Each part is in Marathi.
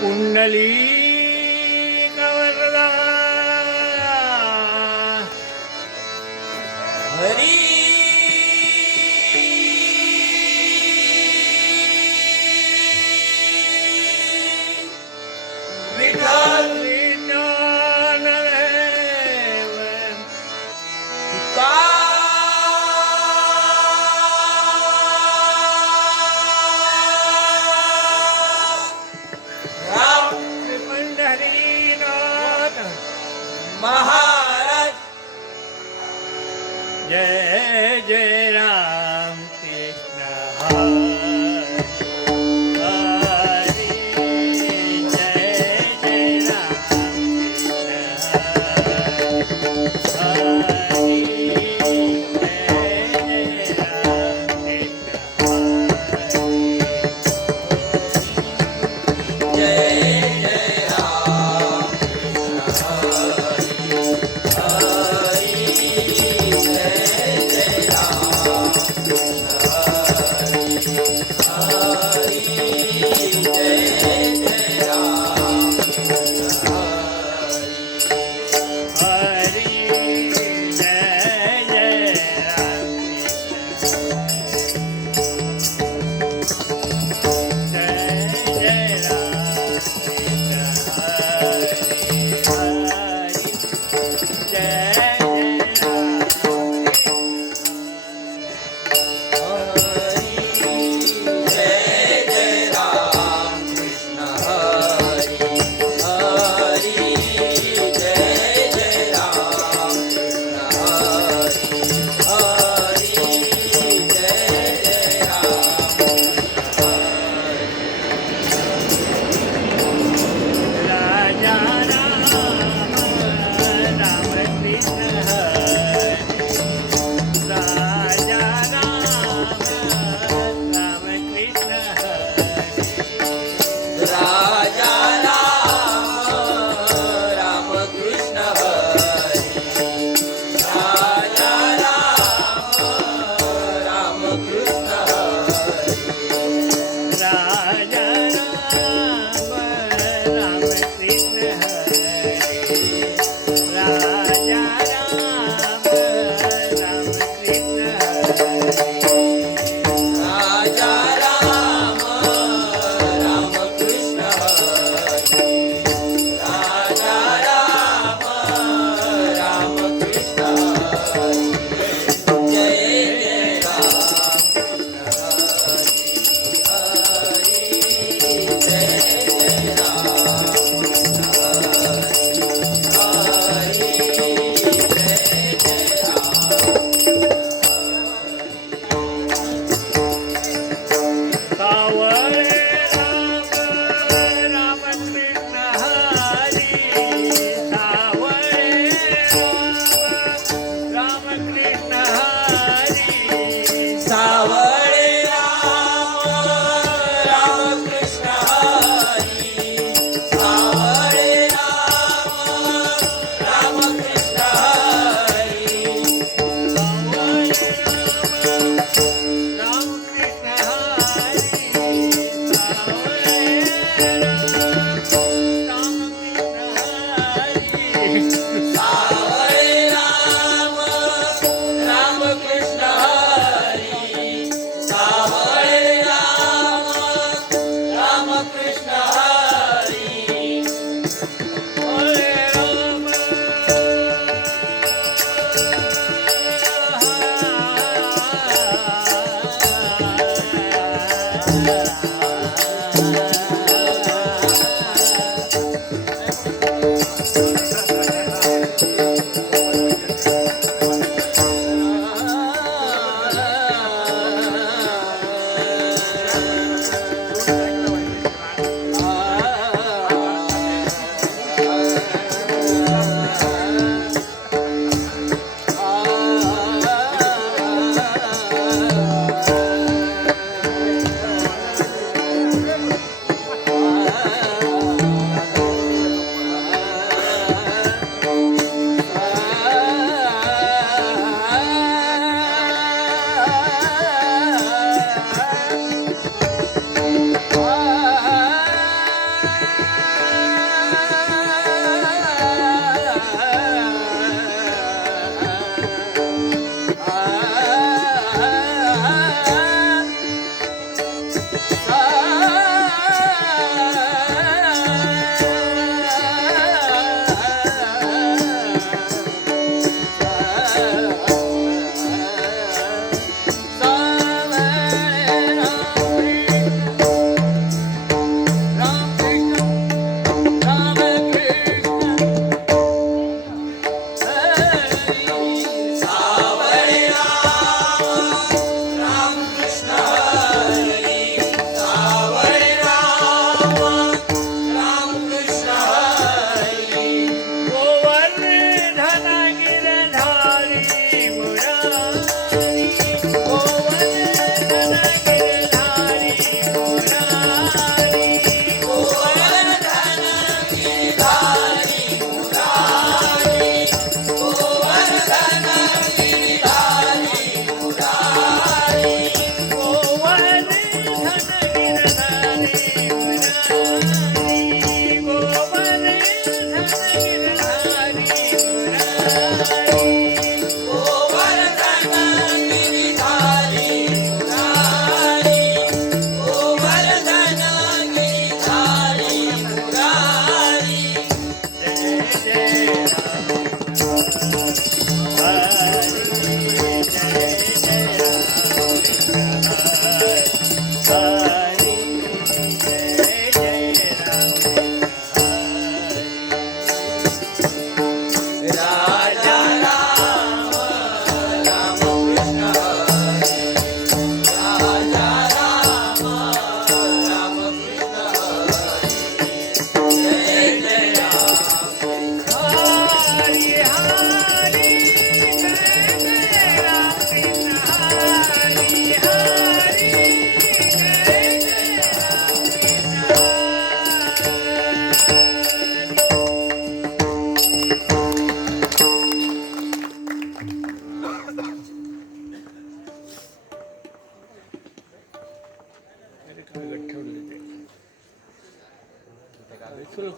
कुंडली कवरदा हरी विठ्ठल महाराज जय जय राम कृष्ण हरी जय जय राम कृष्ण हरी जय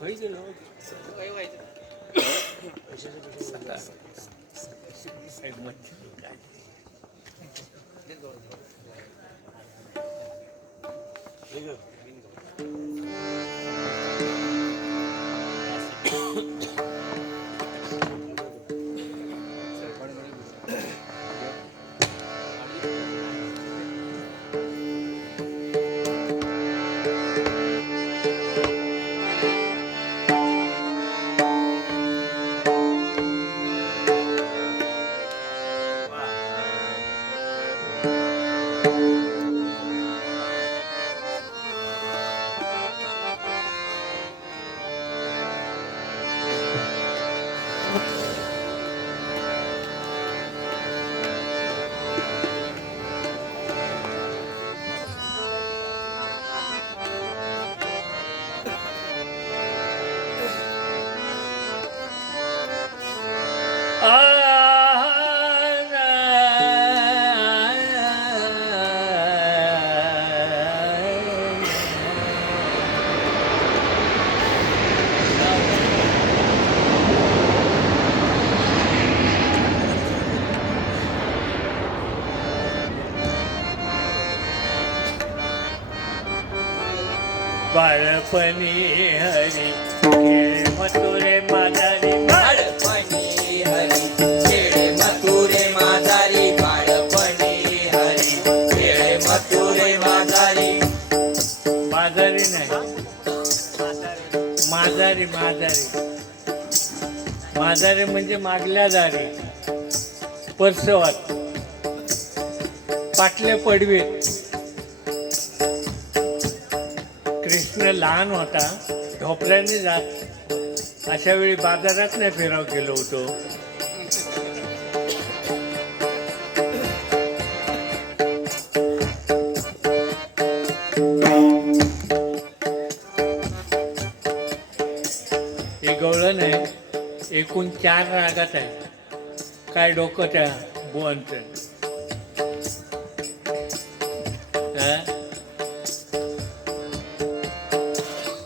खंय गेलो बाळपणी हरी खेळ मथुरे माधारी बाळपणी हरी खेळ मथुरे माधारी बाळपणी हरी खेळ मथुरे माधारी माधारी नाही माधारी माधारी माधारी म्हणजे मागल्या दारी परसवात पाटले पडवीत कृष्ण लहान होता ढोपऱ्याने जात अशा वेळी बाजारात नाही फिराव गेलो होतो हे गवळण आहे एकूण 4 रागात आहे काय डोकं त्या बुवांचं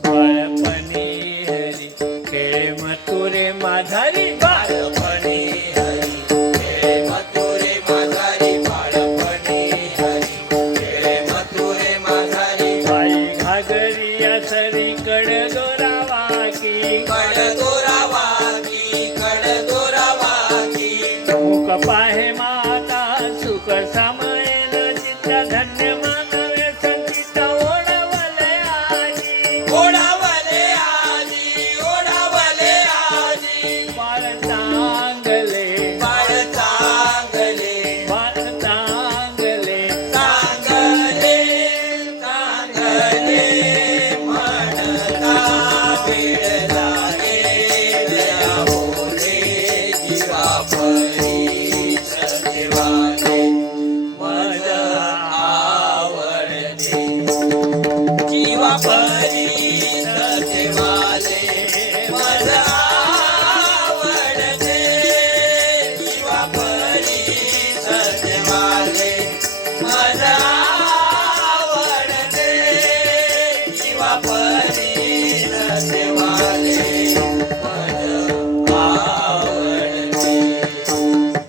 बाळपणी हरी खेळ मथुरे माधारी बाळपणी हरी खेळ मथुरे माधारी बाळपणी हरी खेळ मथुरे माधारी बाई घागरी या सरी कड दोरावा की कड दोरावा की कड दोरावा की मुख पाहे माता सुख समायन चित्त धन्य मानवे संगीता ओढवले आजी ओढावले आजी ओढावले आजी बाळ चांगले बाळ चांगले बाळ चांगले चांगले चांगले म्हणता वेळ लागे दया बोले जीवा परी सदेवाने मज आवडते जीवा परी सदेवाने मज आवडते जीवा परी सदेवाने मज आवडते जीवा परी सदेवाने मज आवडते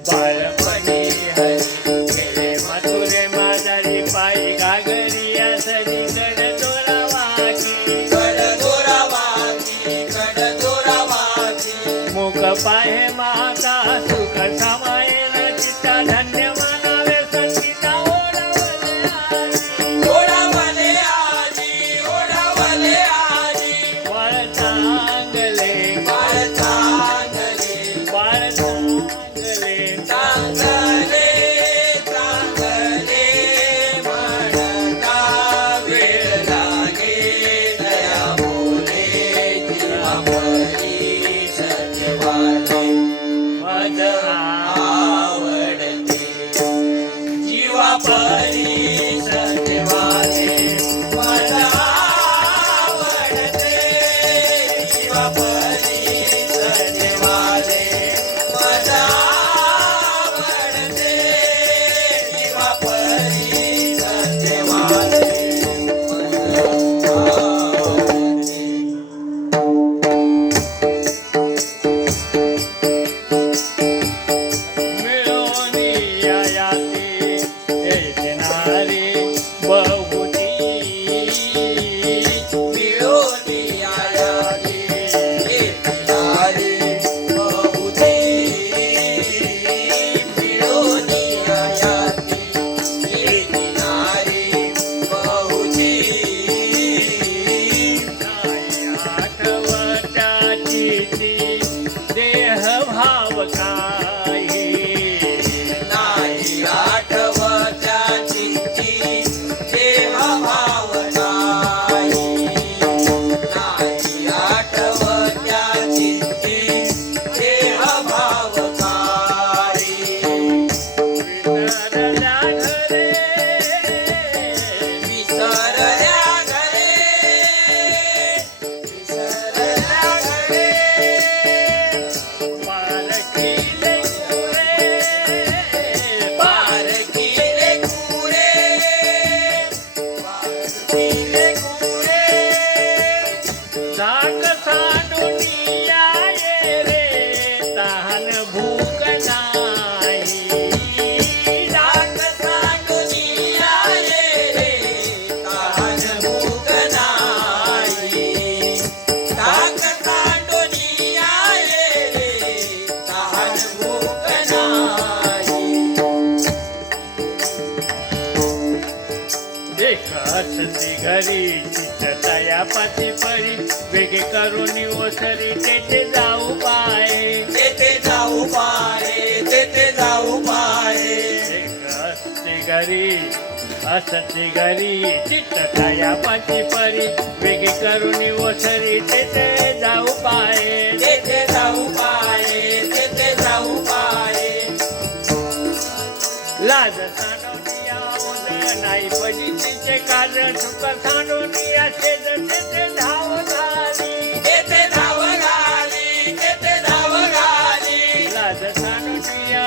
बाळपणी हरी खेळे मथुरे माधारी पायी घागरी या सरी कड दोरावा की कड दोरावाची कड दोरावाची मुख पाहे माता सुख समायन चित्ता धन्य मानावे संगीता ओढवले आजी ओढावले आजी ओढावले आजी बाळ चांगले बाळ चांगले बाळ चांगले चांगले चांगले म्हणता वेळ लागे दया बोले जीवा परी सदेवाने मज आवडते जीवा परी सदेवाने मज आवडते जीवा परी सदेवाने मज आवडते जीवा परी सदेवाने मज आवडते हसती घरी चित्तया पाती परी वेगे करून ओसरी तेथे जाऊ पाय तेथे जाऊ पाहे तेथे जाऊ पाहे हसती घरी हसती घरी चित्तया पाती परी वेगे करून ओसरी तेथे जाऊ पाय तेथे जाऊ पाहे तेथे जाऊ पाहे लाज सांडोनिया ओद नाही पजितीचे कारण सुख सांडोनिया शेज तेथे धाव झाली तेथे धाव घाली तेथे धाव घाली लाज सांडोनिया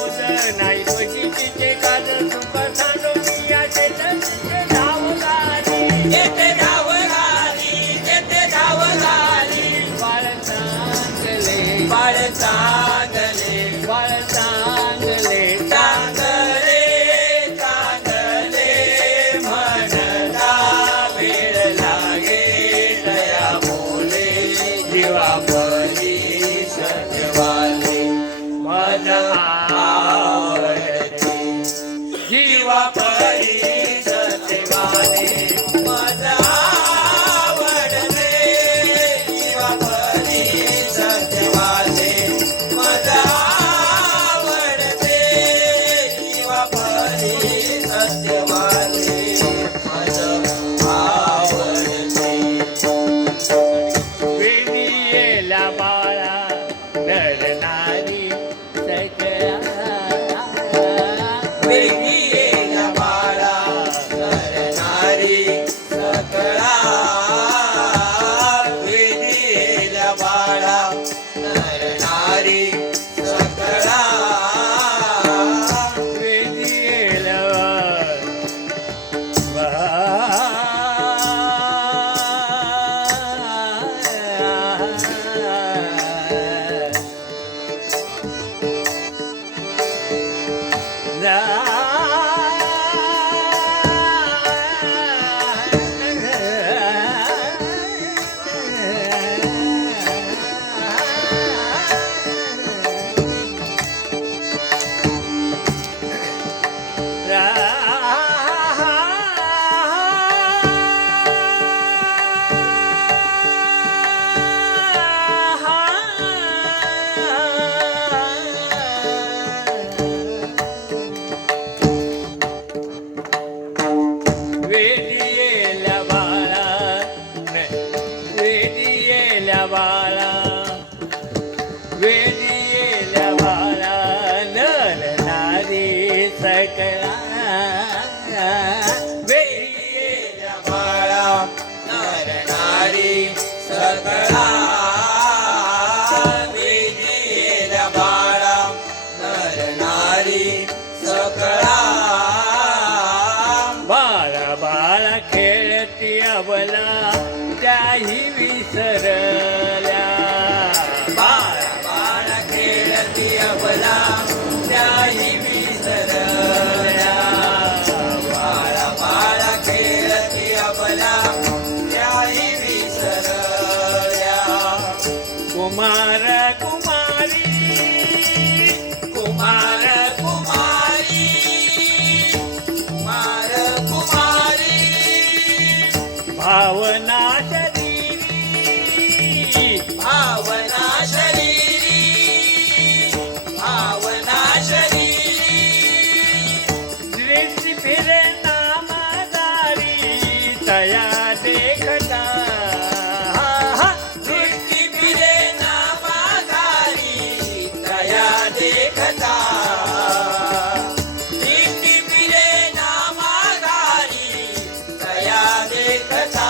ओद नाही पजितीचे कारण सुख सांडोनिया शेज तेथे धाव झाली तेथे धाव घाली तेथे धाव घाली बाळ चांगले बाळ चांगले बाळ चांगले चांगले चांगले म्हणता वेळ लागे दया बोले जीवा परी सजवाले माझा आवडते जीवा परी सजवाले माझा आवडते जीवा परी सजवाले माझा आवडते जीवा परी सजवाले माझा आवडते वेदियेला बाळा नर नारी सगळा वेगळी बाळा नरनारी सकळा वेगळी बाळा नरनारी सकळा वेदियेला वेदियेला बाळा वेदियेला बाळा वेदियेला बाळा नर नारी सकळा वेगळी बाळा नरनारी सकळा वेगळी बाळा नरनारी सकळा बाळा बाळा खेळती अबला त्याही विसरल्या बाळा बाळा खेळती अबला त्याही विसरल्या बाळा बाळा खेळती अबला त्याही विसरल्या कुमार कुमारी कुमार कुमारी कुमार कुमारी भावना शरीरी भावना शरीरी भावना शरीरी दृष्टी फिरे नामदारी तया देखता दृष्टी फिरे नामाधारी दया देखता दृष्टी फिरे नामाधारी दया देखता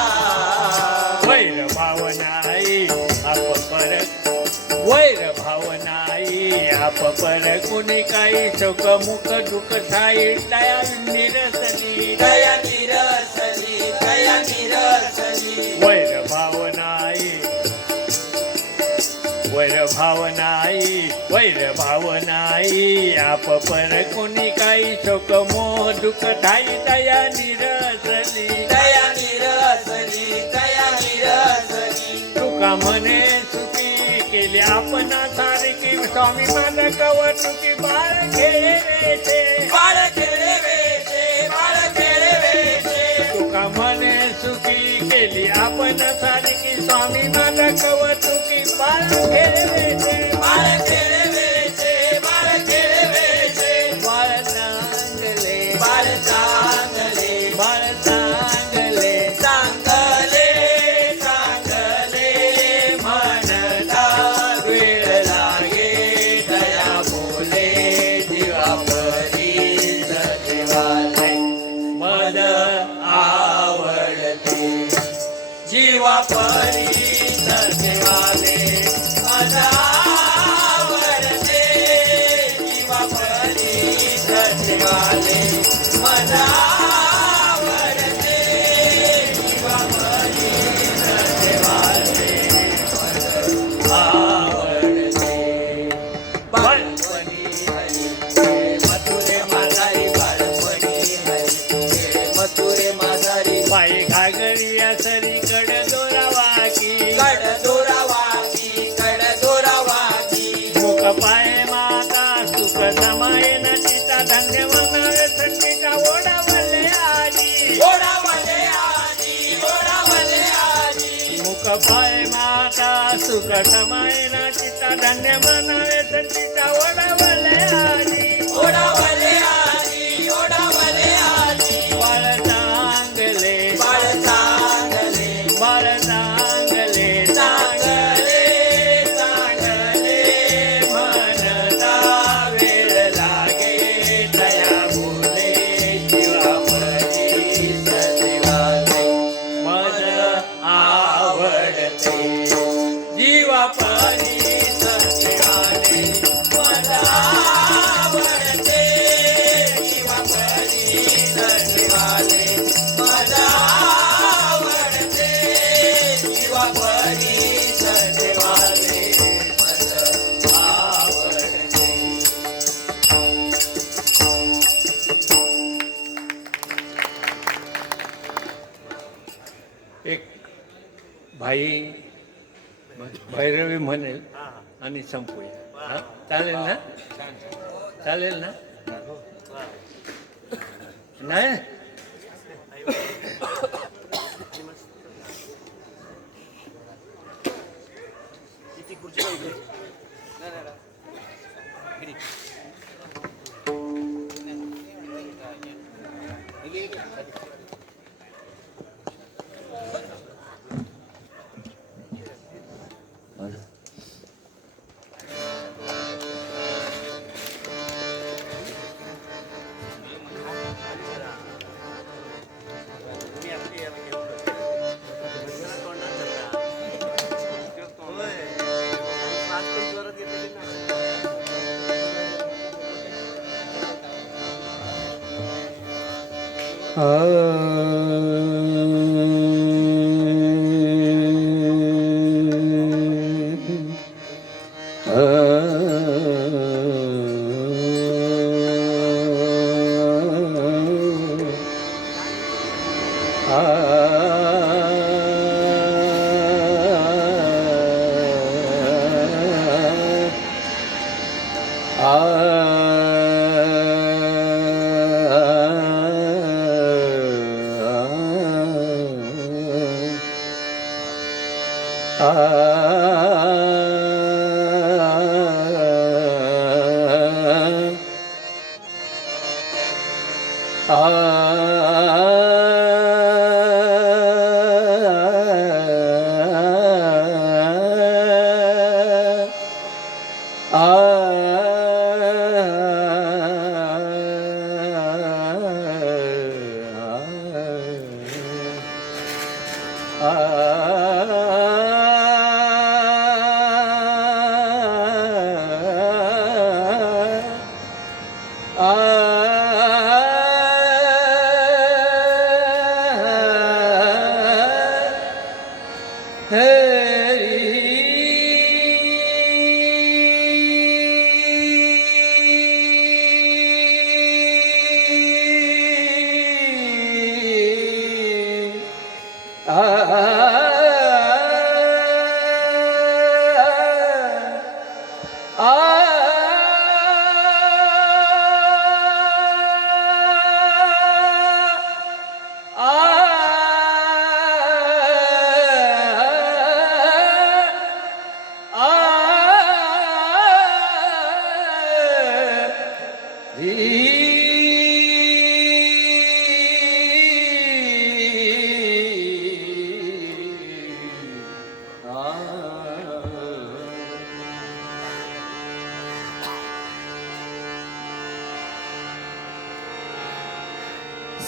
वैर भावनाई आप पर वैर भावनाई आप पर कुणी काही शोक मुख दुःख ठाई तया निरसली दया निरसली दया निरसली वैर भावनाई वैर भावनाई वैर भावनाई आप पर कोणी काही शोक मोह दुःख ठाई तया निरसली दया निरसली दया निरसली तुका म्हणे सुखी केली आपणा सारखी स्वामी माझा कवटुकी बाळ खेळे रे ते बाळ खेळे वेशे बाळ खेळे आपण सारखी स्वामी माझा कवतुकी बाळ खेळवेचे बाळ खेळवेचे बाळ खेळवेचे बाळ चांगले बाळ चांगले बाळ चांगले चांगले चांगले म्हणता वेळ लागे दया बोले जीवा परी सजीवाले मद आवडते जीवा परी सजीवाले मला आवडते जीवा परी सजीवाले मला आवडते जीवा परी सजीवाले आवडते बालपणी हरी मथुरे माझारी बालपणी हरी मथुरे माझारी पायी घागरी या सरीकड दोरावाकी कड दोरावाकी कड दोरावाकी मुख पाय माता सुख समायन चिता धन्य म्हणावे थंडीच्या ओढावले आजी ओढावले आजी ओढावले आजी मुख पाय माता सुख समायन चिता धन्य म्हणावे थंडीच्या ओढावले आजी ओढावले आजी ओढावले आजी बाळ चांगले बाळ चांगले बाळ चांगले चांगले चांगले म्हणता वेळ लागे दया बोले जीवा परी सजीवाले मज आवडते जीवा परी सजीवाले मला आवडते जीवा परी सजीवाले मला आवडते जीवा परी सजीवाले मला आवडते एक भाई भैरवी म्हणेल आणि संपूया हा? चालेल ना चालेल ना नाही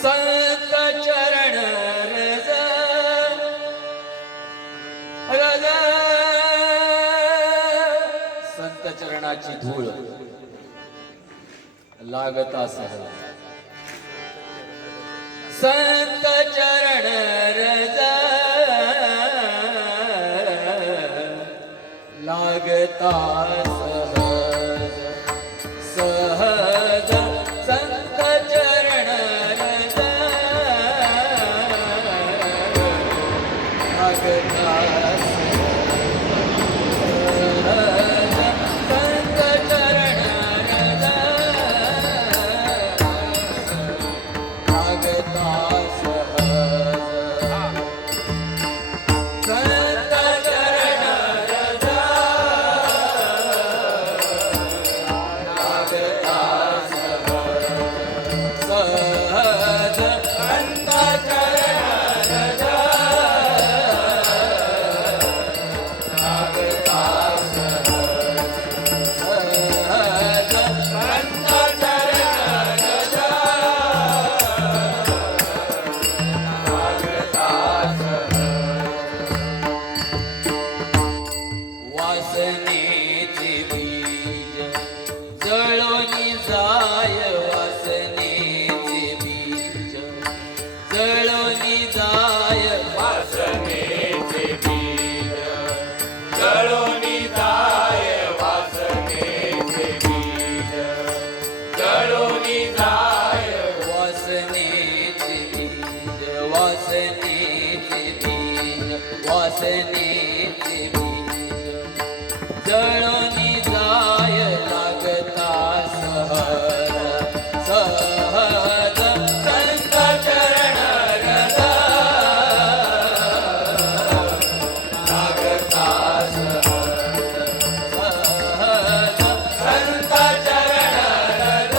संत चरण रज रज संत चरणाची धूळ लागता सहज संत चरण रज लागता सहज सहज संत चरण रज लागता सहज संत चरण रज लागता वासनेचे बीज जळोनी जाय वासनेचे बीज जळोनी जाय वासनेचे बीज जळोनी जाय वासनेचे बीज जळोनी जाय वासनेचे बीज वासनेचे बीज वासनेचे बीज जळोनी जाय लागता सहज सहज संत चरण रज लागता सहज सहज संत चरण रज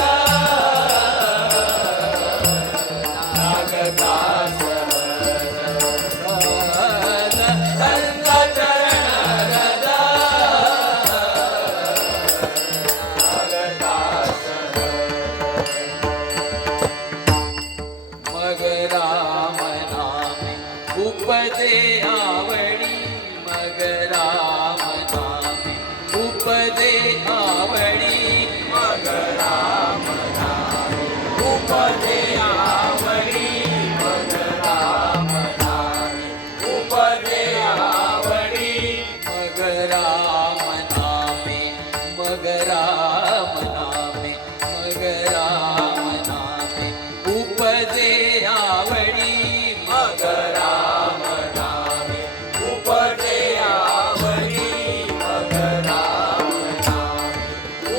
लागता सहज सहज संत चरण रज मग राम नामे उपदे आवडी मग राम नामे उपदे आवडी मग राम नामे उपदे आवडी मग राम नामे उपदे आवडी मग राम नामे मग राम नामे मग राम नामे उपदे आवडी मग राम नामे उपदे आवडी मग राम नामे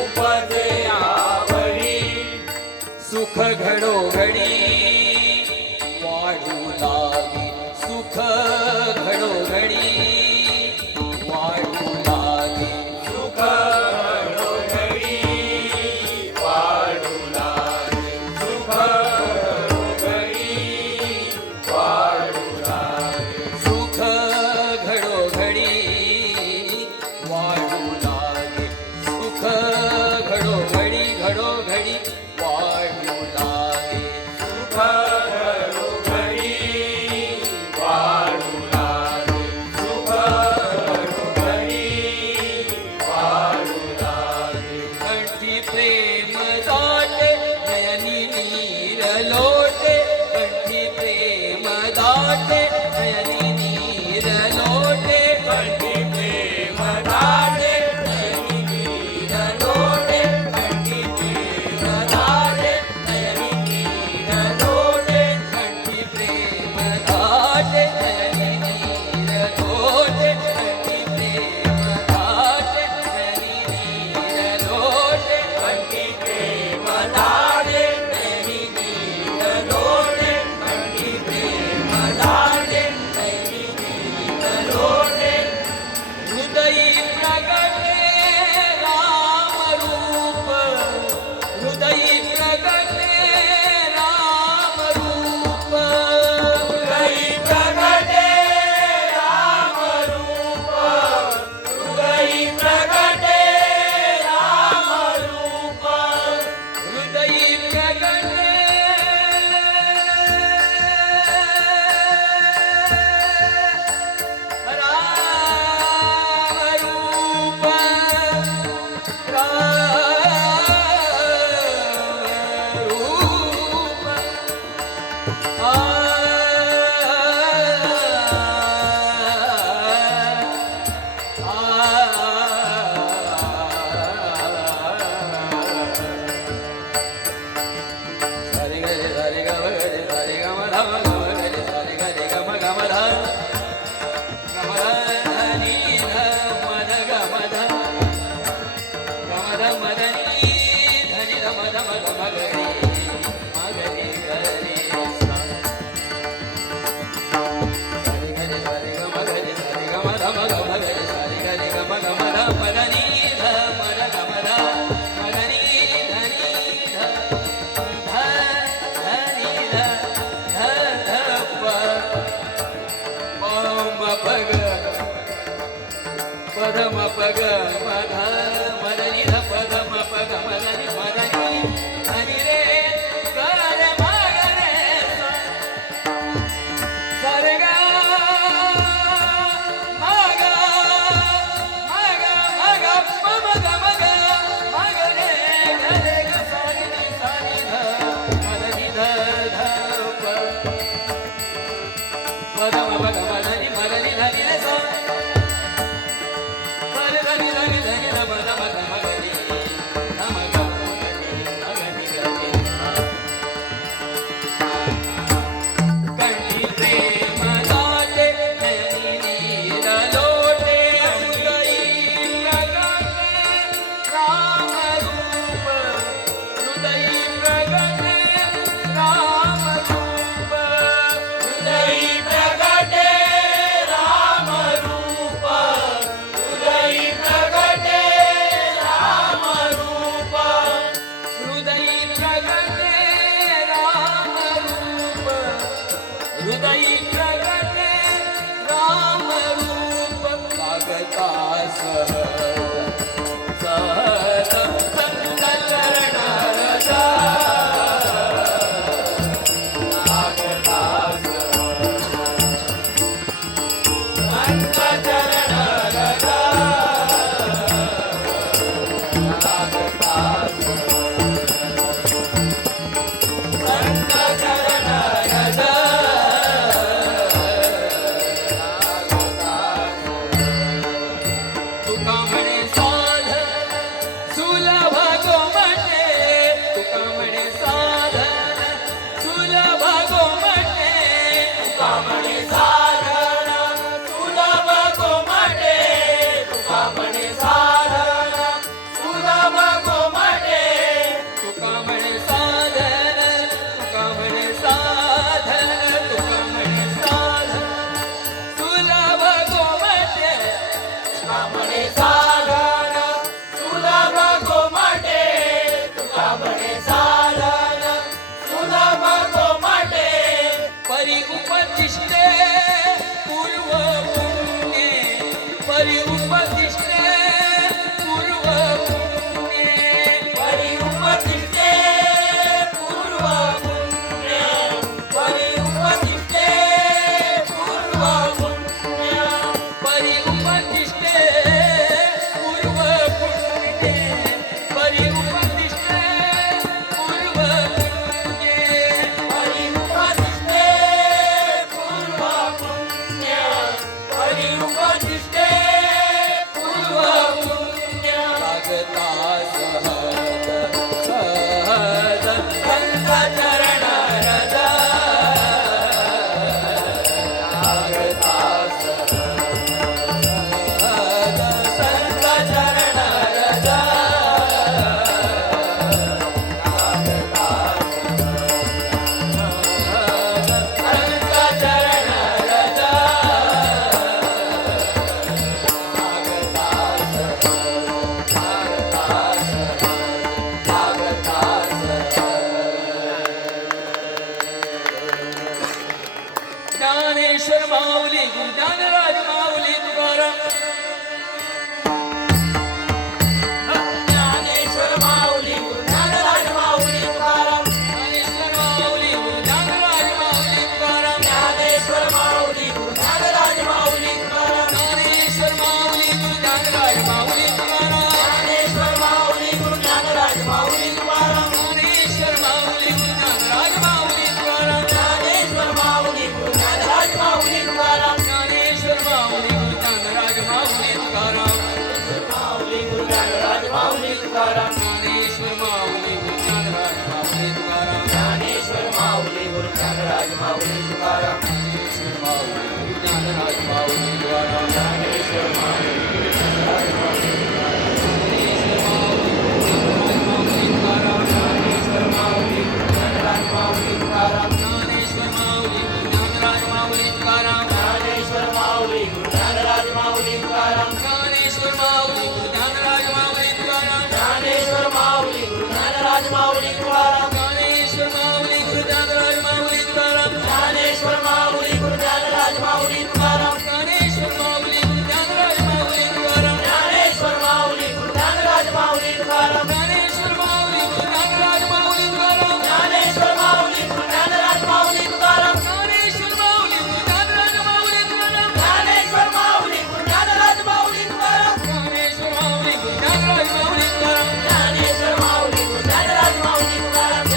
उपदे आवडी सुख घडोघडी वाढू लागे सुख घडोघडी वाढू लागे सुख घडोघडी वाढू लागे सुख घडोघडी वाढू लागे सुख घडोघडी वाढू लागे सुख घडोघडी घडोघडी वाढू लागे सुख घडोघडी वाढू लागे सुख घडोघडी वाढू लागे कंठी प्रेम दाटे नयनी नीर लोटे कंठी प्रेम दाटे नयनी नीर लोटे कंठी प्रेम दाटे नयनी नीर लोटे कंठी प्रेम दाटे नयनी नीर लोटे कंठी प्रेम दाटे नयनी नीर लोटे कंठी प्रेम दाटे नयनी नीर लोटे कंठी प्रेम दाटे नयनी नीर चरण रज लागतास संत चरण रज ज्ञानेश्वर माऊली ज्ञानराज माऊली तुकाराम ज्ञानेश्वर माऊली ज्ञानराज माऊली तुकाराम ज्ञानेश्वर माऊली ज्ञानराज माऊली तुकाराम ज्ञानेश्वर माऊली ज्ञानराज माऊली तुकाराम ज्ञानेश्वर माऊली ज्ञानराज माऊली तुकाराम ज्ञानेश्वर माऊली ज्ञानराज माऊली तुकाराम ज्ञानेश्वर माऊली ज्ञानराज माऊली तुकाराम ज्ञानेश्वर माऊली ज्ञानराज माऊली तुकाराम ज्ञानेश्वर माऊली ज्ञानराज माऊली तुकाराम माऊली ज्ञानराज माऊली तुकाराम ज्ञानेश्वर माऊली ज्ञानराज माऊली तुकाराम ज्ञानेश्वर माऊली ज्ञानराज माऊली तुकाराम ज्ञानेश्वर माऊली ज्ञानराज माऊली तुकाराम ज्ञानेश्वर माऊली ज्ञानराज माऊली ज्ञानेश्वर माऊली ज्ञानराज माऊली तुकाराम ज्ञानेश्वर माऊली ज्ञानराज माऊली तुकाराम ज्ञानेश्वर माऊली ज्ञानराज माऊली तुकाराम ज्ञानेश्वर माऊली ज्ञानराज माऊली तुकाराम ज्ञानेश्वर माऊली ज्ञानराज माऊली तुकाराम ज्ञानेश्वर माऊली ज्ञानराज माऊली तुकाराम ज्ञानेश्वर माऊली ज्ञानराज माऊली तुकाराम ज्ञानेश्वर माऊली ज्ञानराज माऊली तुकाराम ज्ञानेश्वर माऊली ज्ञानराज माऊली तुकाराम ज्ञानेश्वर माऊली ज्ञानराज माऊली तुकाराम ज्ञानेश्वर माऊली ज्ञानराज माऊली तुकाराम ज्ञानेश्वर माऊली ज्ञानराज माऊली तुकाराम ज्ञानेश्वर माऊली ज्ञानराज माऊली तुकाराम ज्ञानेश्वर माऊली ज्ञानराज माऊली तुकाराम ज्ञानेश्वर माऊली ज्ञानराज माऊली तुकाराम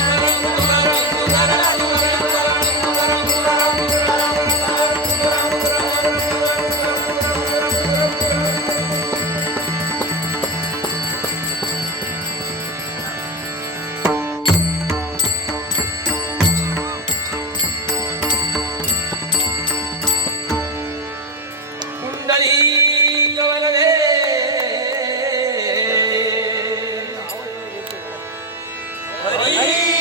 कुंडली गवलले हरी